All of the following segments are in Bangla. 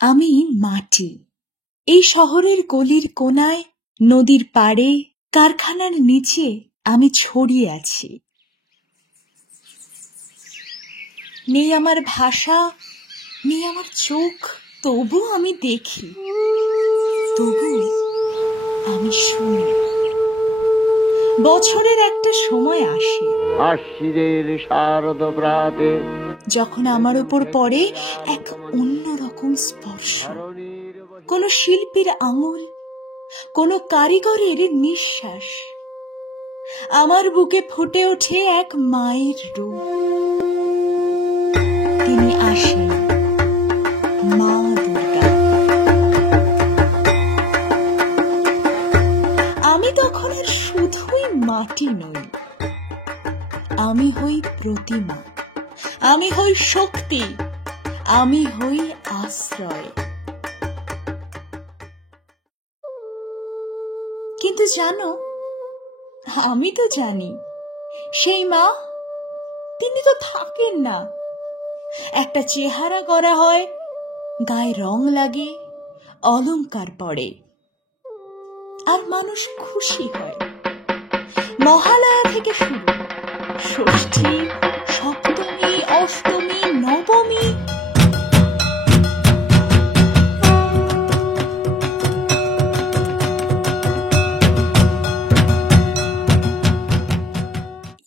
আমি মাটি। এই শহরের গলির কোনায়, নদীর পাড়ে, কারখানার নিচে আমি ছড়িয়ে আছি। নেই আমার ভাষা, নেই আমার চোখ, তবু আমি দেখি, তবু আমি শুনি। বছরের একটা সময় আসে, আশ্বিনের শারদ প্রাতে, যখন আমার উপর পড়ে এক অন্যরকম স্পর্শ। কোন শিল্পীর আঙুল, কোন কারিগরের নিঃশ্বাস। আমার বুকে ফুটে ওঠে এক মায়ের রূপ। তিনি আসেন, মা দুর্গা। আমি তখন আর শুধুই মাটি নই, আমি হই প্রতিমা, আমি হই শক্তি, আমি হই আশ্রয়। কিন্তু জানো, আমি তো জানি সেই মা, তিনি তো থাকেন না। একটা চেহারা করা হয়, গায়ে রং লাগে, অলংকার পড়ে, আর মানুষ খুশি হয়। মহালয়া থেকে শুরু, ষষ্ঠী, সপ্তমী, অষ্টমী, নবমী।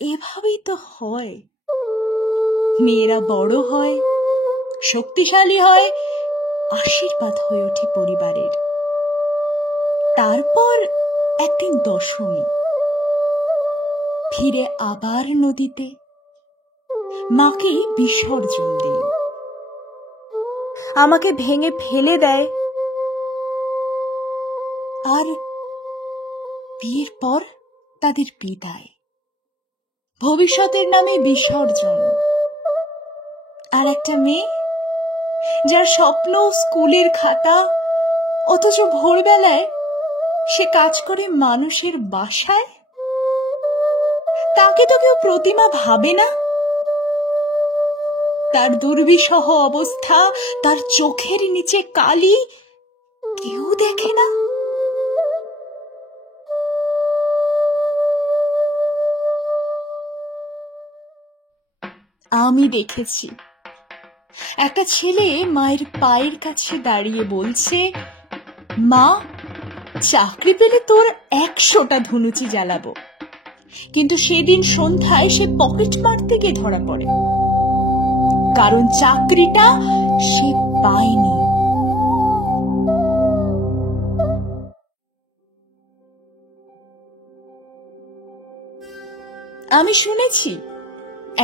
এভাবেই তো হয়। মেয়েরা বড় হয়, শক্তিশালী হয়, আশীর্বাদ হয়ে ওঠে পরিবারের। তারপর একদিন দশমী, ফিরে আবার নদীতে মাকে বিসর্জন দিই। আমাকে ভেঙে ফেলে দেয়, আর বিয়ের পর তাদের বিদায়। ভবিষ্যতের নামে বিসর্জন। আর একটা মেয়ে, যার স্বপ্ন স্কুলের খাতা, অথচ ভোরবেলায় সে কাজ করে মানুষের বাসায়। তাকে তো কেউ প্রতিমা ভাবে না। তার দুর্বিষহ অবস্থা, তার চোখের নিচে কালি, কেউ দেখে না। আমি দেখেছি একটা ছেলে মায়ের পায়ের কাছে দাঁড়িয়ে বলছে, মা, চাকরি পেলে তোর 100টা ধুনুচি জ্বালাবো। কিন্তু সেদিন সন্ধ্যায় সে পকেট মারতে গিয়ে ধরা পড়ে, কারণ চাকরিটা সে পায়নি। আমি শুনেছি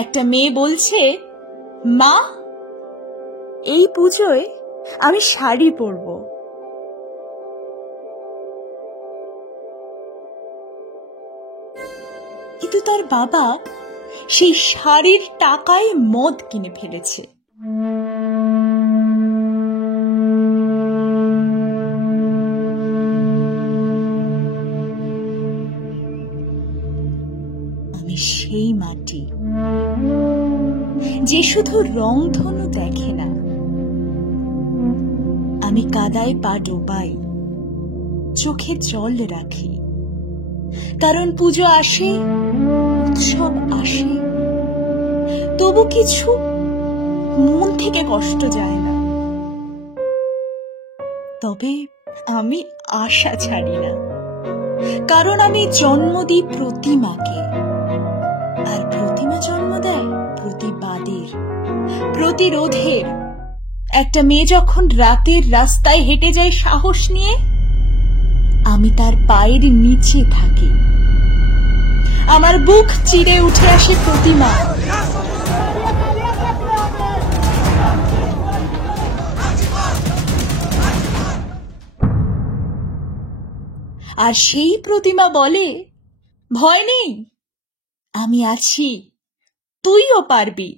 একটা মেয়ে বলছে, মা, এই পুজোয় আমি শাড়ি পরব। কিন্তু তার বাবা সেই শাড়ির টাকায় মদ কিনে ফেলেছে। আমি সেই মাটি, যে শুধু রংধনু দেখে না। আমি কাদায় পা ডোবাই, চোখে জল রাখি, কারণ পুজো আসে, উৎসব আসে, তবু কিছু মন থেকে কষ্ট যায় না। তবে আমি আশা ছাড়ি না, কারণ আমি জন্ম দিই প্রতিমাকে, আর প্রতিমা জন্ম দেয় প্রতিবাদের, প্রতিরোধের। একটা মেয়ে যখন রাতের রাস্তায় হেঁটে যায় সাহস নিয়ে, আমি তার পায়ের নিচে থাকি। আমার বুক চিরে উঠে আসে প্রতিমা। আর সেই প্রতিমা বলে, ভয় নেই, আমি আছি, তুইও পারবি।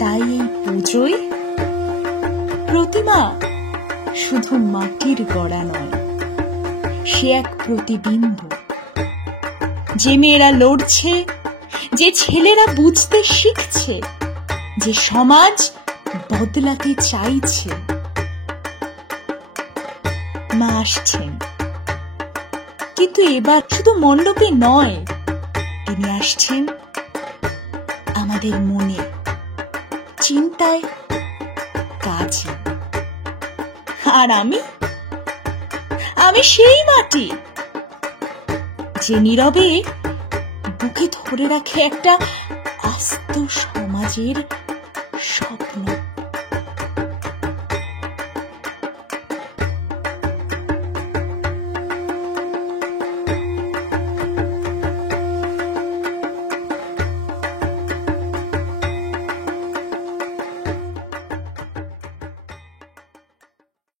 তাই এই পুজোয় প্রতিমা শুধু মাটির গড়া নয়, সে এক প্রতিবিম্ব। যে মেয়েরা লড়ছে, যে ছেলেরা বুঝতে শিখছে, যে সমাজ বদলাতে চাইছে। মা আসছেন, কিন্তু এবার শুধু মণ্ডপে নয়, তিনি আসছেন আমাদের মনে, চিন্তায়, কাজে। আর আমি সেই মাটি যে নীরবে বুকে ধরে রাখে একটা আস্ত সমাজের